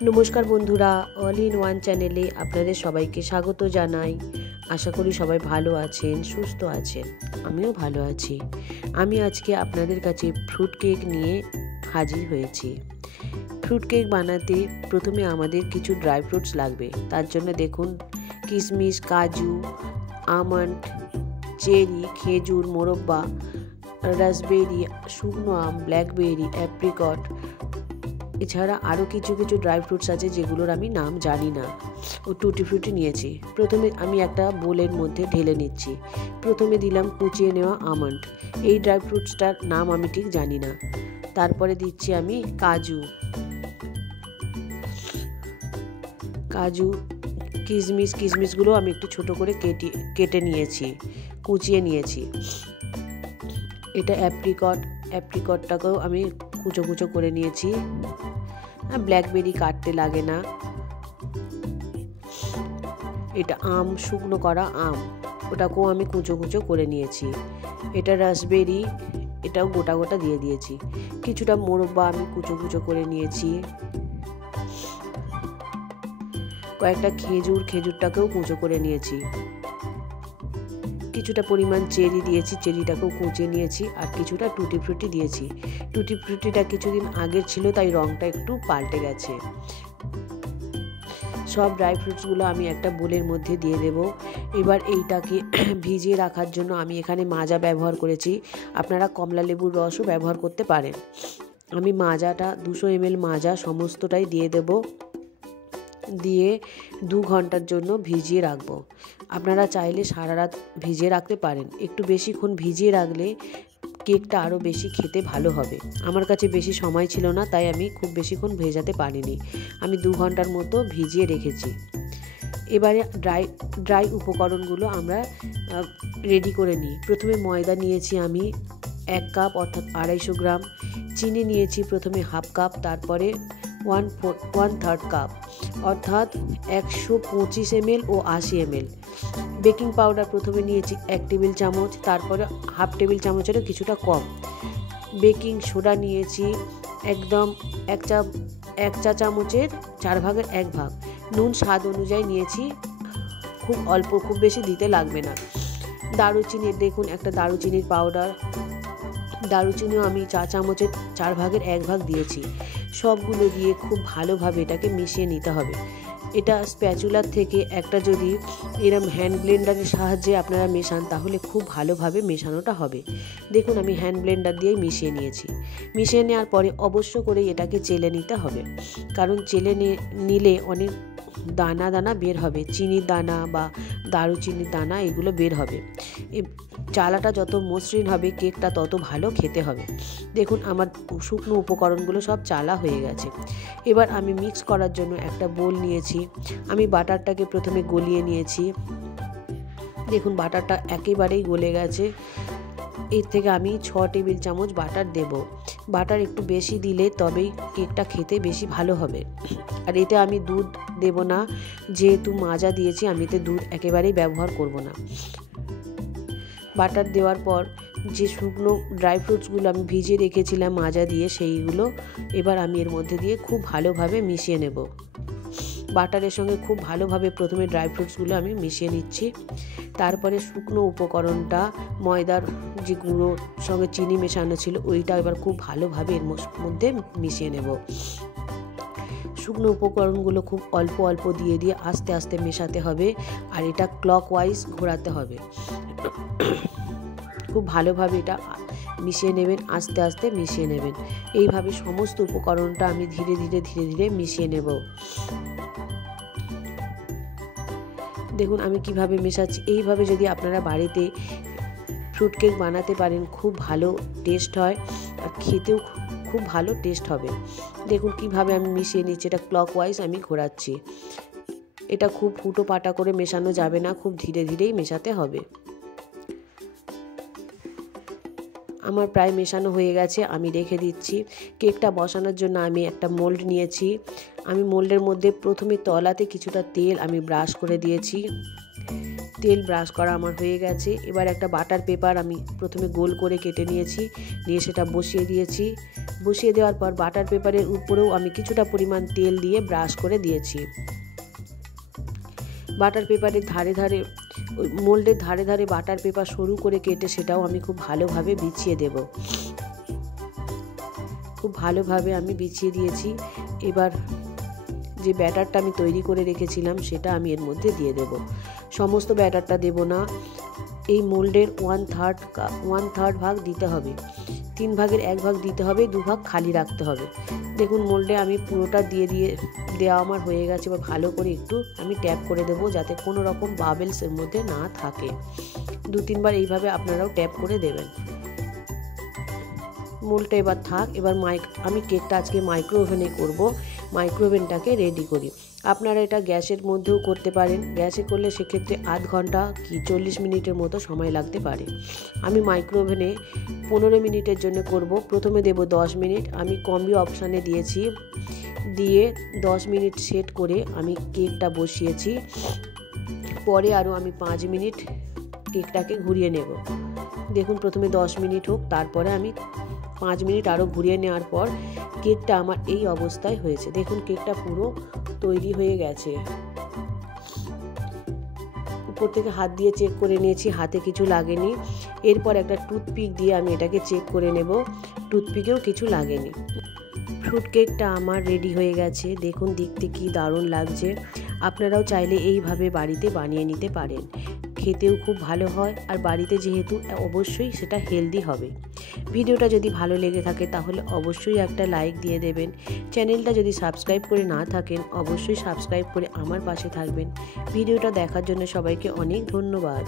নমস্কার বন্ধুরা, all in one চ্যানেলে আপনাদের সবাইকে স্বাগত জানাই। আশা করি সবাই ভালো আছেন, সুস্থ আছেন। আমিও ভালো আছি। আমি আজকে আপনাদের কাছে ফ্রুট কেক নিয়ে হাজির হয়েছি। ফ্রুট কেক বানাতে প্রথমে আমাদের কিছু ড্রাই ফ্রুটস লাগবে। তার জন্য দেখুন, কিশমিশ, কাজু, আমন্ড, চেরি, খেজুর, মোরব্বা, রাসবেরি, শুকনো আম, ব্ল্যাকবেরি, অ্যাপ্রিকট, এছাড়া আরও কিছু ড্রাই ফ্রুটস আছে যেগুলোর আমি নাম জানি না। ও টুটি ফ্রুটি নিয়েছি। প্রথমে আমি একটা বোলের মধ্যে ঢেলে নিচ্ছি। প্রথমে দিলাম কুচিয়ে নেওয়া আমন্ড। এই ড্রাই ফ্রুটসটার নাম আমি ঠিক জানি না। তারপরে দিচ্ছি আমি কাজু, কিশমিশগুলো আমি একটু ছোট করে কেটে নিয়েছি, কুচিয়ে নিয়েছি। এটা অ্যাপ্রিকটটাকেও আমি কুচো করে নিয়েছি। ব্ল্যাকবেরি কাটতে লাগে না। এটা আম, শুকনো করা আম, ওটাকেও আমি কুচো করে নিয়েছি। এটা রাসবেরি, এটাও গোটা দিয়ে দিয়েছি। কিছুটা মোরব্বা আমি কুচো করে নিয়েছি। কয়েকটা খেজুরটাকেও কুচো করে নিয়েছি। কিছুটা পরিমাণ চেরি দিয়েছি, চেরিটাকেও কুচিয়ে নিয়েছি। আর কিছুটা টুটি ফ্রুটি দিয়েছি। টুটি ফ্রুটিটা কিছুদিন আগের ছিল, তাই রঙটা একটু পাল্টে গেছে। সব ড্রাই ফ্রুটসগুলো আমি একটা বোলের মধ্যে দিয়ে দেব। এবার এইটাকে ভিজিয়ে রাখার জন্য আমি এখানে মাজা ব্যবহার করেছি। আপনারা কমলা লেবুর রসও ব্যবহার করতে পারেন। আমি মাজাটা 200 ml মাজা সমস্তটাই দিয়ে দেব। দিয়ে 2 ঘন্টার জন্য ভিজিয়ে রাখবো। আপনারা চাইলে সারা রাত ভিজিয়ে রাখতে পারেন। একটু বেশিক্ষণ ভিজিয়ে রাখলে কেকটা আরও বেশি খেতে ভালো হবে। আমার কাছে বেশি সময় ছিল না, তাই আমি খুব বেশিক্ষণ ভেজাতে পারিনি। আমি 2 ঘন্টার মতো ভিজিয়ে রেখেছি। এবারে ড্রাই উপকরণগুলো আমরা রেডি করে নিই। প্রথমে ময়দা নিয়েছি আমি 1 কাপ অর্থাৎ 250 গ্রাম। চিনি নিয়েছি প্রথমে হাফ কাপ, তারপরে 1/3 কাপ অর্থাৎ 125 ml ও 80 ml। বেকিং পাউডার প্রথমে নিয়েছি 1 টেবিল চামচ, তারপরে হাফ টেবিল চামচেরও কিছুটা কম। বেকিং সোডা নিয়েছি একদম 1 চা চামচের 4 ভাগের 1 ভাগ। নুন স্বাদ অনুযায়ী নিয়েছি, খুব অল্প, খুব বেশি দিতে লাগবে না। দারুচিনি, দেখুন একটা দারুচিনির পাউডার। দারুচিনিও আমি চা চামচের 4 ভাগের 1 ভাগ দিয়েছি। সবগুলো দিয়ে খুব ভালোভাবে এটাকে মিশিয়ে নিতে হবে। এটা স্প্যাচুলার থেকে একটা যদি এরম হ্যান্ড ব্লেন্ডারের সাহায্যে আপনারা মেশান, তাহলে খুব ভালোভাবে মেশানোটা হবে। দেখুন আমি হ্যান্ড ব্লেন্ডার দিয়েই মিশিয়ে নিয়েছি। মিশিয়ে নেওয়ার পরে অবশ্য করে এটাকে চেলে নিতে হবে, কারণ চেলে নিলে অনেক দানা বের হবে। চিনির দানা বা দারুচিনির দানা এগুলো বের হবে। চালাটা যত মসৃণ হবে কেকটা তত ভালো খেতে হবে। দেখুন আমার শুকনো উপকরণগুলো সব চালা হয়ে গেছে। এবার আমি মিক্স করার জন্য একটা বোল নিয়েছি। আমি বাটারটাকে প্রথমে গলিয়ে নিয়েছি। দেখুন বাটারটা একেবারেই গলে গেছে। এর থেকে আমি 6 টেবিল চামচ বাটার দেব। বাটার একটু বেশি দিলে তবেই কেকটা খেতে বেশি ভালো হবে। আর এতে আমি দুধ দেব না, যেহেতু মাজা দিয়েছি আমি এতে দুধ একেবারেই ব্যবহার করব না। বাটার দেওয়ার পর যে শুকনো ড্রাই ফ্রুটসগুলো আমি ভিজিয়ে রেখেছিলাম মাজা দিয়ে, সেইগুলো এবার আমি এর মধ্যে দিয়ে খুব ভালোভাবে মিশিয়ে নেব। বাটারের সঙ্গে খুব ভালোভাবে প্রথমে ড্রাই ফ্রুটসগুলো আমি মিশিয়ে নিচ্ছি। তারপরে শুকনো উপকরণটা, ময়দার যে গুঁড়োর সঙ্গে চিনি মেশানো ছিল, ওইটা এবার খুব ভালোভাবে এর মধ্যে মিশিয়ে নেব। শুকনো উপকরণগুলো খুব অল্প দিয়ে আস্তে আস্তে মেশাতে হবে। আর এটা ক্লকওয়াইজ ঘোরাতে হবে। খুব ভালোভাবে এটা মিশিয়ে নেবেন, আস্তে আস্তে মিশিয়ে নেবেন। এইভাবে সমস্ত উপকরণটা আমি ধীরে ধীরে মিশিয়ে নেব। দেখুন আমি কিভাবে মেশাচ্ছি। এইভাবে যদি আপনারা বাড়িতে ফ্রুট কেক বানাতে পারেন, খুব ভালো টেস্ট হয় আর খেতেও খুব ভালো টেস্ট হবে। দেখুন কিভাবে আমি মিশিয়ে নিচ্ছি। এটা ক্লকওয়াইজ আমি ঘোরাচ্ছি। এটা খুব ফুটো পাটা করে মেশানো যাবে না, খুব ধীরেই মেশাতে হবে। আমার প্রায় মেশানো হয়ে গেছে, আমি রেখে দিচ্ছি। কেকটা বসানোর জন্য আমি একটা মোল্ড নিয়েছি। আমি মোল্ডের মধ্যে প্রথমে তলাতে কিছুটা তেল আমি ব্রাশ করে দিয়েছি। তেল ব্রাশ করা আমার হয়ে গেছে। এবার একটা বাটার পেপার আমি প্রথমে গোল করে কেটে নিয়েছি, নিয়ে সেটা বসিয়ে দিয়েছি। বসিয়ে দেওয়ার পর বাটার পেপারের উপরেও আমি কিছুটা পরিমাণ তেল দিয়ে ব্রাশ করে দিয়েছি। বাটার পেপারের ধারে ধারে, মোল্ডের ধারে ধারে বাটার পেপার সরু করে কেটে সেটাও আমি খুব ভালোভাবে বিছিয়ে দেব। খুব ভালোভাবে আমি বিছিয়ে দিয়েছি। এবার যে ব্যাটারটা আমি তৈরি করে রেখেছিলাম সেটা আমি এর মধ্যে দিয়ে দেব। সমস্ত ব্যাটারটা দেব না, এই মোল্ডের 1/3 ভাগ দিতে হবে। 3 ভাগের 1 ভাগ দিতে হবে, 2 ভাগ খালি রাখতে হবে। দেখুন মোল্ডে আমি পুরোটা দেওয়া আমার হয়ে গেছে। এবার ভালো করে একটু আমি ট্যাপ করে দেবো যাতে কোনো রকম বাবেলস এর মধ্যে না থাকে। 2-3 বার এইভাবে আপনারাও ট্যাপ করে দেবেন। মোল্ডটা এবার থাক। এবার আমি কেকটা আজকে মাইক্রো ওভেনে করবো। মাইক্রো ওভেনটাকে রেডি করি। আপনারা এটা গ্যাসের মধ্যেও করতে পারেন। গ্যাসে করলে সেক্ষেত্রে আধ ঘন্টা কি 40 মিনিটের মতো সময় লাগতে পারে। আমি মাইক্রো ওভেনে 15 মিনিটের জন্য করব। প্রথমে দেব 10 মিনিট। আমি কম্বি অপশানে দিয়েছি, দিয়ে 10 মিনিট সেট করে আমি কেকটা বসিয়েছি। পরে আরও আমি 5 মিনিট কেকটাকে ঘুরিয়ে নেব। দেখুন প্রথমে 10 মিনিট হোক, তারপরে আমি 5 মিনিট আরও ঘুরিয়ে নেওয়ার পর কেকটা আমার এই অবস্থায় হয়েছে। দেখুন কেকটা পুরো তৈরি হয়ে গেছে। উপর থেকে হাত দিয়ে চেক করে নিয়েছি, হাতে কিছু লাগেনি। এরপর একটা টুথপিক দিয়ে আমি এটাকে চেক করে নেব, টুথপিকেও কিছু লাগেনি। ফ্রুট কেকটা আমার রেডি হয়ে গেছে। দেখুন দেখতে কি দারুণ লাগছে। আপনারাও চাইলে এইভাবে বাড়িতে বানিয়ে নিতে পারেন। খেতেও খুব ভালো হয়, আর বাড়িতে যেহেতু অবশ্যই সেটা হেলদি হবে। ভিডিওটা যদি ভালো লেগে থাকে তাহলে অবশ্যই একটা লাইক দিয়ে দেবেন। চ্যানেলটা যদি সাবস্ক্রাইব করে না থাকেন অবশ্যই সাবস্ক্রাইব করে আমার পাশে থাকবেন। ভিডিওটা দেখার জন্য সবাইকে অনেক ধন্যবাদ।